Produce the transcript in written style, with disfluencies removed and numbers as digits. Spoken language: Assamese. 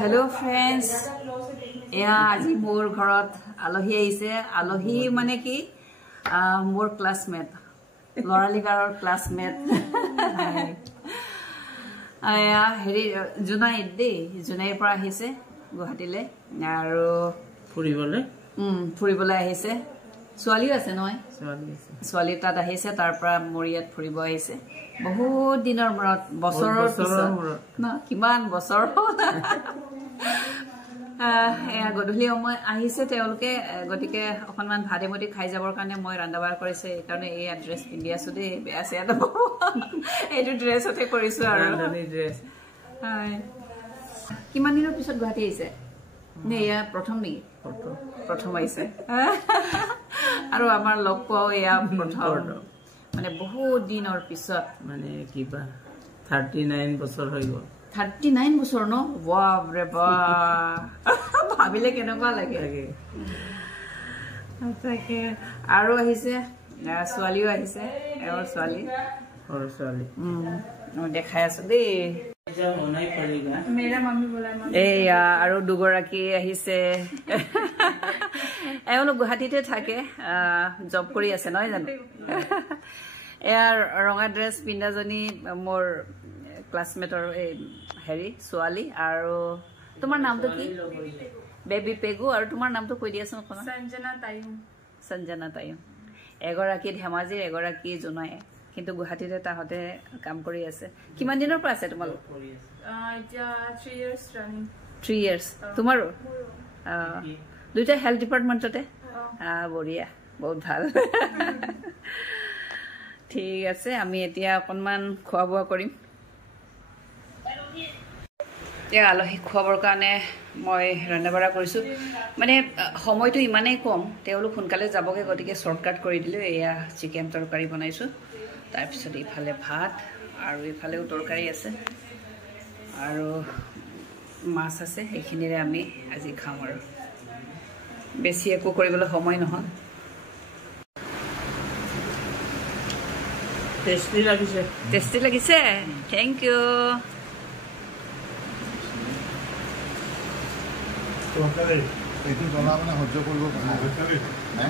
हेलो फ्रेंड्स আজি मोर घरत आलही आइसे आलही माने कि मोर क्लासमेट लरालिकार क्लासमेट आया हेरि जुनाइद दे जुनाइर पर आहिसे गुवाहाटीले आरो फुरिबले आहिसे स्वाली আছে নহয় स्वाली তাত আহিছে তাৰ পৰা মৰিয়াত ফুৰিব আহিছে বহুত দিনৰ মৰত বছৰৰ পিছত না কিমান বছৰ এয়া গধূলি সময় আহিছে তেওঁলোকে গতিকে অকনমান ভাদেমতি খাই যাবৰ কাৰণে মই ৰান্ধাবাৰ কৰিছে কাৰণে এই এড্ৰেছ পিন্ধি আছো দে বেয়া আছে এইটো ড্ৰেছতে কৰিছো আৰু ৰান্ধানি ড্ৰেছ হাই কিমান দিনৰ পিছত গুৱাহাটী আহিছে নে এয়া প্ৰথম নি প্ৰথম আহিছে আৰু আমাৰ লগ পাও এয়া প্ৰথম মানে বহুত দিনৰ পিছত মানে কিবা 39 বছৰ হৈ গ'ল 39 বছৰ ন বাপ ৰে বাপ ভাবিলে কেনেকুৱা লাগে তাকে আৰু আহিছে ছোৱালীও আহিছে এওৰ ছোৱালী দেখাই আছো দেই मेरा मम्मी बोला एया आरो दुगराकी আহিছে এওলো গুৱাহাটীতে থাকে জব কৰি আছে নহয় জানো এয়াৰ ৰঙা ড্ৰেছ পিন্দাজনী মোৰ ক্লাসমেটৰ এই হেৰি ছোৱালী আৰু তোমাৰ নামটো কি বেবি পেগু আৰু তোমাৰ নামটো কৈ দিয়াছোন কোন সঞ্জনা তায়ুম এগৰাকী ধেমাজিৰ এগৰাকী জুনাই কিন্তু গুৱাহাটীতে তাহতে কাম কৰি আছে কিমান দিনৰ পৰা আছে তোমালোক এতিয়া 3 ইয়াৰ্স ৰানিং 3 ইয়াৰ্স তোমাৰো দুইটা হেলথ ডিপাৰ্টমেন্টতে বঢ়িয়া বহুত ভাল ঠিক আছে আমি এতিয়া অকনমান খোৱা বোৱা কৰিম এ আলহী খোৱাবৰ কাৰণে মই ৰান্ধাবাৰা কৰিছো মানে সময়টো ইমানেই কম তেওঁলোক সোনকালে যাবগে গতিকে শৰ্টকাট কৰি দিলো এয়া চিকেন তৰকাৰী বনাইছো তাৰ পিছত ইফালে ভাত আৰু ইফালেও তৰকাৰী আছে আৰু মাছ আছে এইখিনিৰে আমি আজি খাম আৰু বেছি একো কৰিবলৈ সময় নহয় টেষ্টি লাগিছে থ্যাংক ইউ তৰকাৰী এইটো জলা মানে সহ্য কৰিব পাৰে